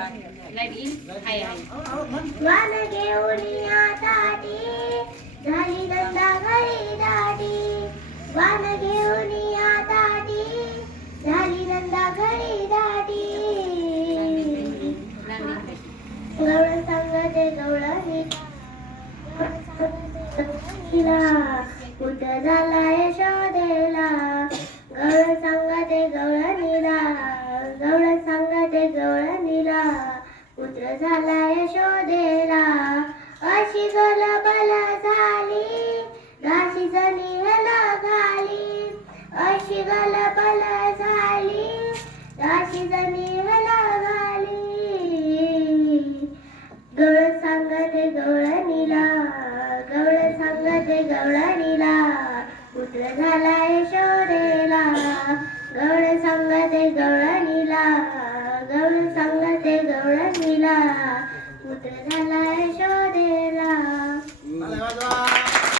यशोदेला घेऊन झाली घरी दाटी वान घेऊन झाली नंदा घरी दाटी गवळ सांगते गवळ हिला कुठ झाला गवळ सांगते गवळ निला गवळ सांगते गवळ पुत्र झाला यशोदेला. अशी गलबल झाली घाशी निघला घाली. अशी गलबल झाली घाशी निघला घाली. गवळ सांगते गवळ निला गवळ सांगते गवळ निला पुत्र झाला यशोदेला गवळ सांगते गवळ